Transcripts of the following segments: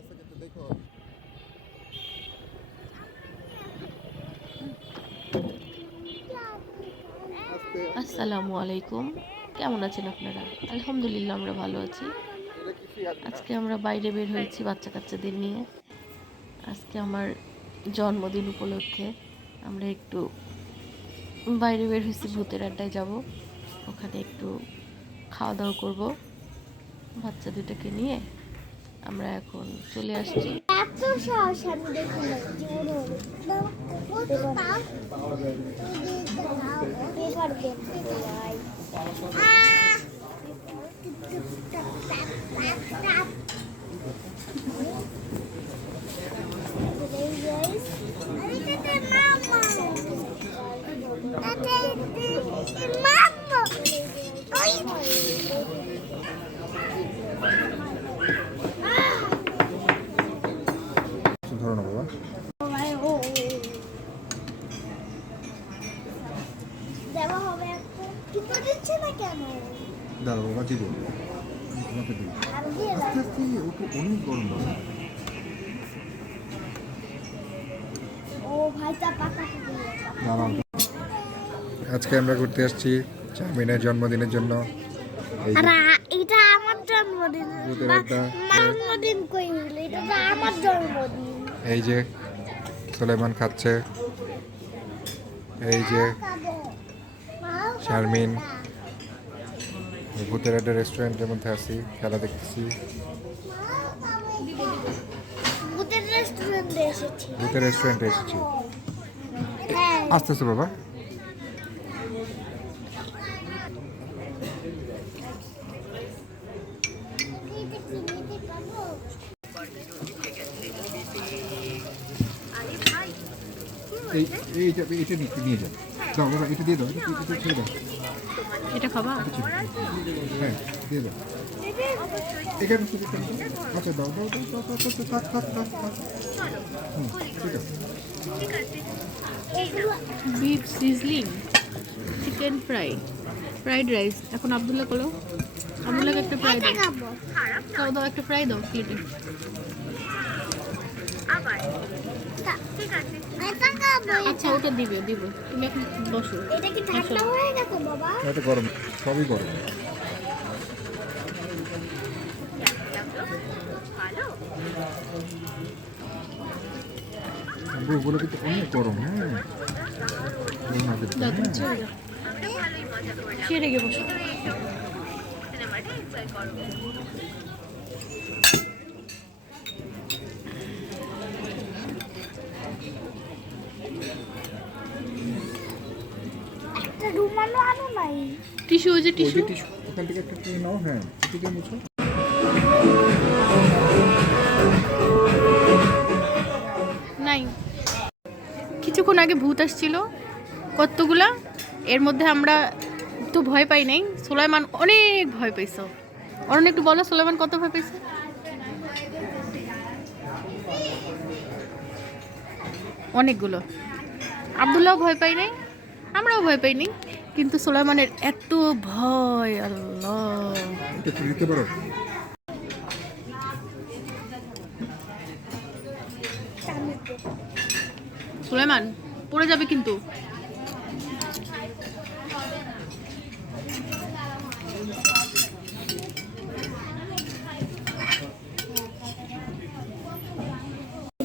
আছে কিন্তু দেখো। আসসালামু আলাইকুম। কেমন আছেন আপনারা? আলহামদুলিল্লাহ আমরা ভালো আছি। আজকে আমরা বাইরে বের হয়েছি বাচ্চা কাচ্চাদের নিয়ে। আজকে আমার জন্মদিন উপলক্ষে আমরা একটু বাইরে বের হয়েছি ভূতের আড্ডায় যাব। ওখানে একটু খাওয়া দাওয়া করব বাচ্চা দুটোকে নিয়ে। আমরা এখন চলে আসছি। এত সাহস আমি দেখি না পেপার গেম ধরো না বাবা দেওয়া হবে একটা কিন্তু তোমাকে। আস্তে আস্তে ওকে অনেক গরম বাবা দাঁড়াও। আজকে আমরা ঘুরতে আসছি চামিনের জন্মদিনের জন্য। এটা আমার জন্মদিন। ভূতের মা- একটা- জন্মদিন কই এটা তো আমার জন্মদিন। এই যে সুলেমান খাচ্ছে। এই যে শারমিন। ভূতের একটা রেস্টুরেন্টের মধ্যে আছি খেলা দেখতেছি। ভূতের রেস্টুরেন্টে এসেছি। ভূতের রেস্টুরেন্টে এসেছি। হ্যাঁ। আস্তে আস্তে বাবা। এই এইটা এটা নিয়ে নিয়ে যাও। দাও বাবা এটা দিয়ে দাও এটা ছেড়ে দাও। এটা খাবা? হ্যাঁ দিয়ে দাও। এখানে শুধু এখানে আচ্ছা দাও দাও দাও দাও দাও দাও, থাক থাক থাক থাক ঠিক আছে। Beef sizzling chicken fry fried rice এখন আবদুল্লাহ বলো। আবদুল্লাহকে একটা ফ্রাই দাও। খাব। দাও দাও একটা ফ্রাই দাও প্লেটে এটা খাব আচ্ছা ওটা দিবে দিবে। তুমি এখন বসো। এটা কি ঠান্ডা হয়ে গেছে বাবা? এটা গরম সবই গরম। ওগুলো কিন্তু অনেক গরম হ্যাঁ। হ্যাঁ। দাও ছেড়ে বসো। একটা রুমালও আনো টিস্যু ওই যে টিস্যু যে টিস্যু। ওখান থেকে একটা নাও হ্যাঁ এদিকে মুছো। নাই। কিছুক্ষণ আগে ভূত আসছিল কতগুলা? এর মধ্যে আমরা তো ভয় পাই নাই। সোলাইমান অনেক ভয় পাইছো। অরণ একটু বলো সোলাইমান কত ভয় পাইছে? অনেকগুলো। আবদুল্লাহ ভয় পাই নাই, আমরাও ভয় পাইনি কিন্তু সোলাইমানের এত ভয়, আল্লাহ। সুলেমান পড়ে যাবে কিন্তু।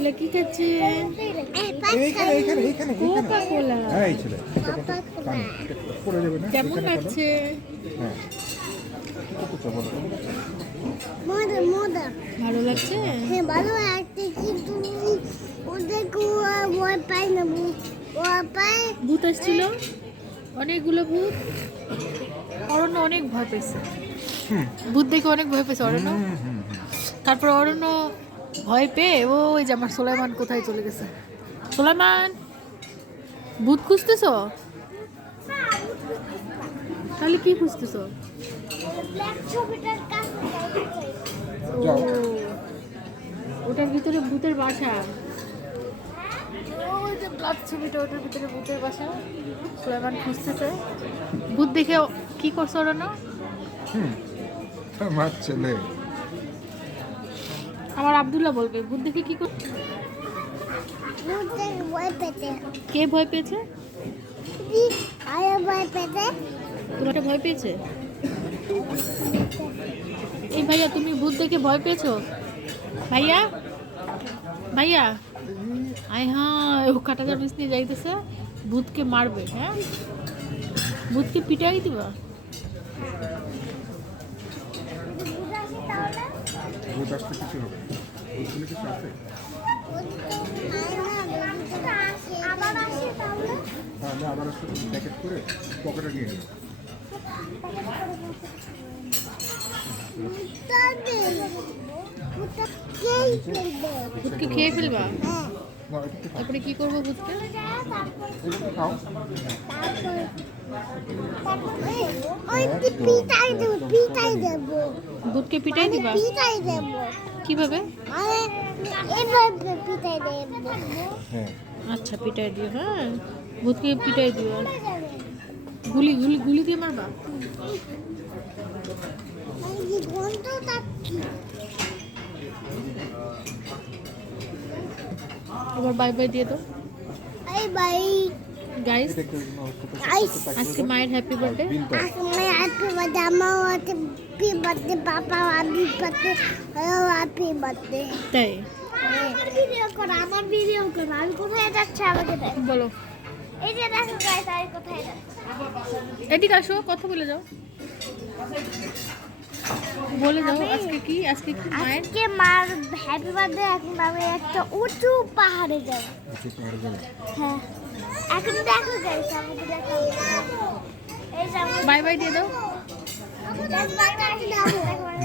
এগুলা কি খাচ্ছে? এইখানে এইখানে এইখানে কোকা কোলা হ্যাঁ এই ছেলে এটা কথা কান এটা পড়ে যাবে না কেমন লাগছে হ্যাঁ। ভালো লাগছে? হ্যাঁ ভালো লাগছে কিন্তু ওদেরকে ভয় পাই না ভয় পায় ভূত আসছিল? অনেকগুলো ভূত? অরণ্য অনেক ভয় পেয়েছে। হুম। ভূত দেখে অনেক ভয় পেয়েছে অরণ্য। হুম, হুম, হুম। তারপর অরণ্য ভয় পেয়ে ওই যে আমার সোলাইমান কোথায় চলে গেছে? সোলাইমান ভূত খুঁজতেছ? তাহলে কি খুঁজতেছ? ওটার ভিতরে ভূতের বাসা। ওই যে ব্লাড ছবিটা ওটার ভিতরে ভূতের বাসা। সোলাইমান খুঁজতেছে। ভূত দেখে কি করছ হুম আমার ছেলে। আমার আব্দুল্লাহ বলবে। ভূত দেখে কি কর ভূত দেখে ভয় পেতে। কে ভয় পেয়েছে? আরে ভয় পেতে। তোমাকে ভয় পেয়েছে? এই ভাইয়া তুমি ভূত দেখে ভয় পেয়েছ? ভাইয়া? ভাইয়া? আয় হ্যাঁ ও কাটা চামচ নিয়ে যাইতেছে। ভূতকে মারবে হ্যাঁ? ভূতকে পিটাই দিবা? ভূত আসে তাহলে? ভূত আসতে কিছু হবে তাহলে তাহলে আবার আসতে প্যাকেট করে পকেটে নিয়ে নিও ভূতটা নেই ভূতটা কেই ফেলবে ভূতকে খেয়ে ফেলবা? হ্যাঁ না একটু খাও তারপরে কি করব ভূতকে একটু খাও ওই পিটাই দেবো। পিটাই দেবো? ভূতকে পিটাই দিবা পিটাই দেবো। কীভাবে? এবার হ্যাঁ। আচ্ছা পিটাই দিও হ্যাঁ। ভূতকে পিটাই দিও। গুলি গুলি গুলি দিয়ে মারবা? এই আবার বাই বাই দিয়ে দাও। এই ভাই গাইস আজকে মায়ের হ্যাপি বার্থডে বিলটা আমি হ্যাপি বার্থডে আমার happy birthday papa happy birthday happy birthday তাই? ভিডিও করো আমার ভিডিও করো আমি কোথায় যাচ্ছি আমাকে বলো। এই যে দেখো গাইস আমি কোথায় যাচ্ছি এদিকে আসো, কথা বলে যাও। বলে যাও আজকে কি? আজকে কি মায়ের? আজকে মার হ্যাপি বার্থডে এখন আমি একটা উঁচু পাহাড়ে যাব। কিছু পাওয়া যাবে? হ্যাঁ। এখন দেখো গাইস আমাকে দেখো এই যে বাই বাই দিয়ে দাও।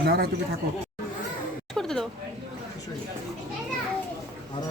না তুমি থাকো। করতে দাও। আর